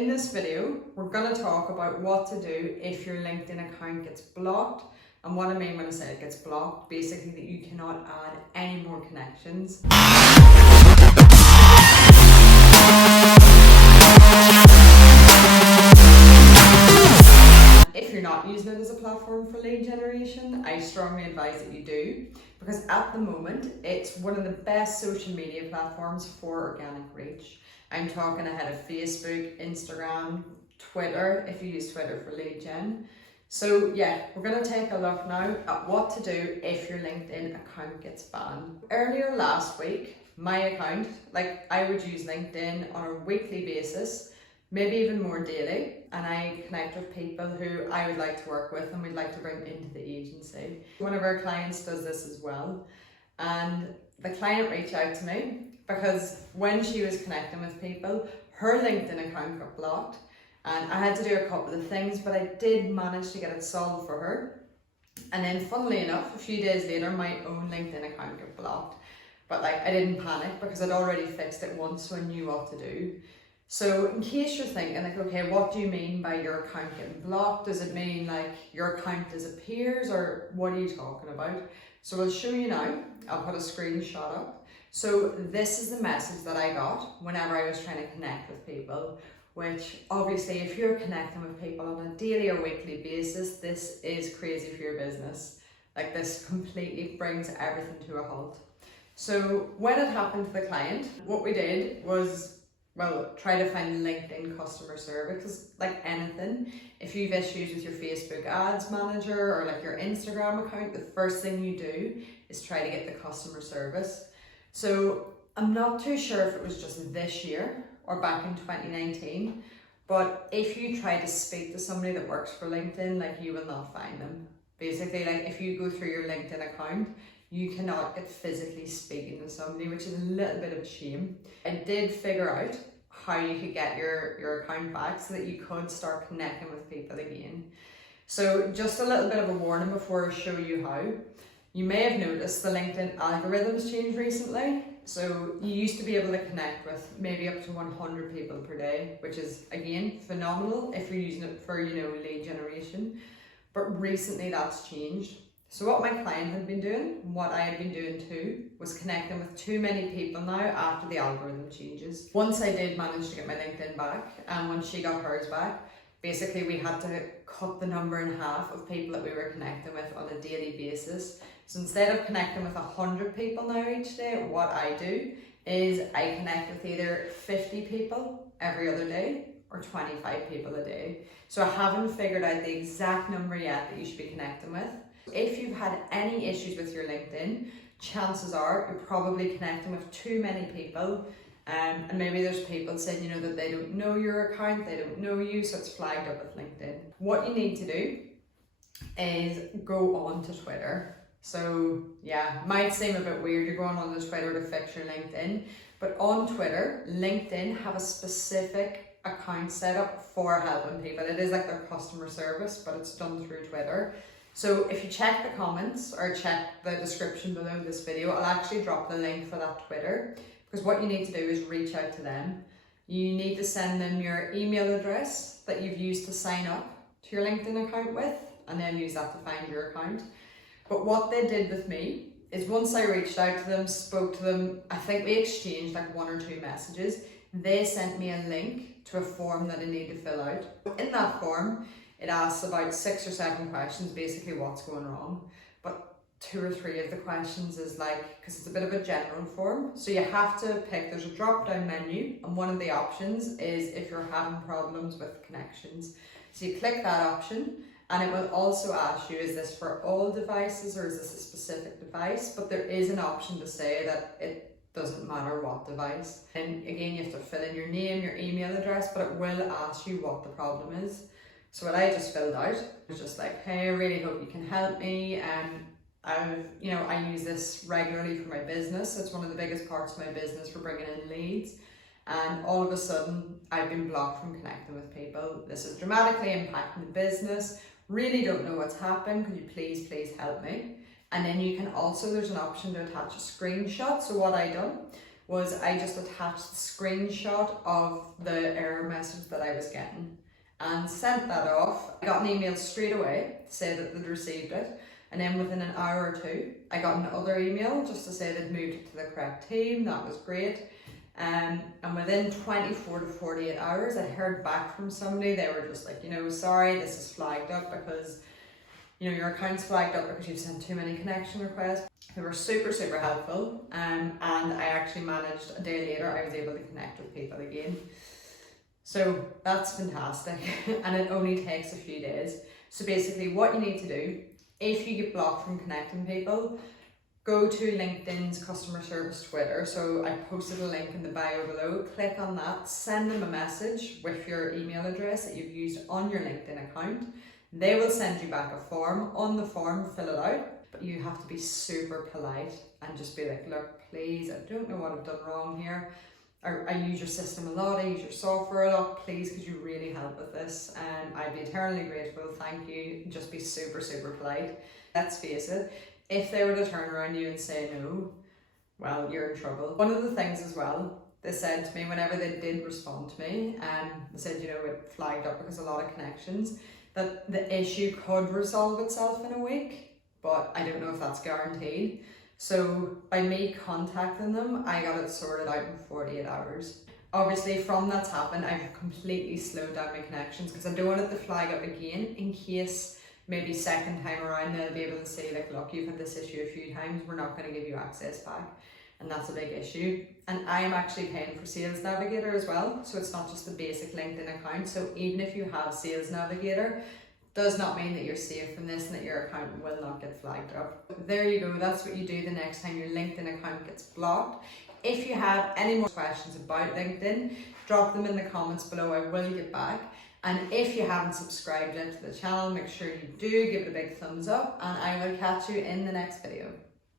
in this video, we're going to talk about what to do if your LinkedIn account gets blocked. And what I mean when I say it gets blocked, basically that you cannot add any more connections. If you're not using it as a platform for lead generation, I strongly advise that you do, because at the moment, it's one of the best social media platforms for organic reach. I'm talking ahead of Facebook, Instagram, Twitter, if you use Twitter for lead gen. So yeah, we're going to take a look now at what to do if your LinkedIn account gets banned. Earlier last week, my account, I would use LinkedIn on a weekly basis, maybe even more daily, and I connect with people who I would like to work with and we'd like to bring into the agency. One of our clients does this as well, and the client reached out to me because when she was connecting with people, her LinkedIn account got blocked, and I had to do a couple of things, but I did manage to get it solved for her. And then funnily enough, a few days later, my own LinkedIn account got blocked. But I didn't panic because I'd already fixed it once, so I knew what to do. So in case you're thinking okay, what do you mean by your account getting blocked? Does it mean your account disappears, or what are you talking about? So I'll show you now. I'll put a screenshot up. So this is the message that I got whenever I was trying to connect with people, which obviously if you're connecting with people on a daily or weekly basis, this is crazy for your business. This completely brings everything to a halt. So when it happened to the client, what we did was, try to find LinkedIn customer service, because anything, if you've issues with your Facebook ads manager or your Instagram account, the first thing you do is try to get the customer service. So I'm not too sure if it was just this year or back in 2019, but if you try to speak to somebody that works for LinkedIn, you will not find them. Basically, if you go through your LinkedIn account, you cannot get physically speaking to somebody, which is a little bit of a shame. I did figure out how you could get your account back so that you could start connecting with people again. So just a little bit of a warning before I show you how. You may have noticed the LinkedIn algorithms changed recently. So you used to be able to connect with maybe up to 100 people per day, which is again phenomenal if you're using it for lead generation. But recently that's changed. So what my client had been doing, what I had been doing too, was connecting with too many people now after the algorithm changes. Once I did manage to get my LinkedIn back, and when she got hers back, basically we had to cut the number in half of people that we were connecting with on a daily basis. So instead of connecting with 100 people now each day, what I do is I connect with either 50 people every other day or 25 people a day. So I haven't figured out the exact number yet that you should be connecting with. If you've had any issues with your LinkedIn, chances are you're probably connecting with too many people, and maybe there's people saying that they don't know your account, they don't know you, so it's flagged up with LinkedIn. What you need to do is go on to Twitter. So yeah, might seem a bit weird, you're going on to Twitter to fix your LinkedIn, but on Twitter, LinkedIn have a specific account set up for helping people. It is their customer service, but it's done through Twitter. So if you check the comments or check the description below this video, I'll actually drop the link for that Twitter, because what you need to do is reach out to them. You need to send them your email address that you've used to sign up to your LinkedIn account with, and then use that to find your account. But what they did with me is once I reached out to them, spoke to them, I think we exchanged 1 or 2 messages, they sent me a link to a form that I need to fill out. In that form, it asks about 6 or 7 questions, basically what's going wrong. But 2 or 3 of the questions is because it's a bit of a general form. So you have to pick, there's a drop down menu, and one of the options is if you're having problems with connections. So you click that option, and it will also ask you, is this for all devices or is this a specific device? But there is an option to say that it doesn't matter what device. And again, you have to fill in your name, your email address, but it will ask you what the problem is. So what I just filled out was just hey, I really hope you can help me. I use this regularly for my business. It's one of the biggest parts of my business for bringing in leads. And all of a sudden, I've been blocked from connecting with people. This is dramatically impacting the business. Really don't know what's happened. Could you please help me? And then you can also, there's an option to attach a screenshot. So what I done was I just attached the screenshot of the error message that I was getting and sent that off. I got an email straight away to say that they'd received it. And then within an hour or two, I got another email just to say they'd moved it to the correct team. That was great. And within 24 to 48 hours, I heard back from somebody. They were just like, sorry, this is flagged up because, your account's flagged up because you've sent too many connection requests. They were super, super helpful. And I actually managed, a day later, I was able to connect with people again. So that's fantastic. And it only takes a few days. So basically what you need to do, if you get blocked from connecting people, go to LinkedIn's customer service Twitter. So I posted a link in the bio below. Click on that, send them a message with your email address that you've used on your LinkedIn account. They will send you back a form. On the form, fill it out. But you have to be super polite and just be like, look, please, I don't know what I've done wrong here. I use your system a lot, I use your software a lot, please could you really help with this? I'd be eternally grateful, thank you. Just be super, super polite. Let's face it, if they were to turn around you and say no, well, you're in trouble. One of the things as well, they said to me whenever they did respond to me, they said, it flagged up because a lot of connections, that the issue could resolve itself in a week, but I don't know if that's guaranteed. So by me contacting them, I got it sorted out in 48 hours. Obviously from that's happened, I've completely slowed down my connections because I don't want it to flag up again in case maybe second time around they'll be able to say like, look, you've had this issue a few times, we're not going to give you access back. And that's a big issue. And I am actually paying for Sales Navigator as well. So it's not just the basic LinkedIn account. So even if you have Sales Navigator, does not mean that you're safe from this and that your account will not get flagged up. There you go, that's what you do the next time your LinkedIn account gets blocked. If you have any more questions about LinkedIn, drop them in the comments below, I will get back. And if you haven't subscribed yet to the channel, make sure you do, give it a big thumbs up, and I will catch you in the next video.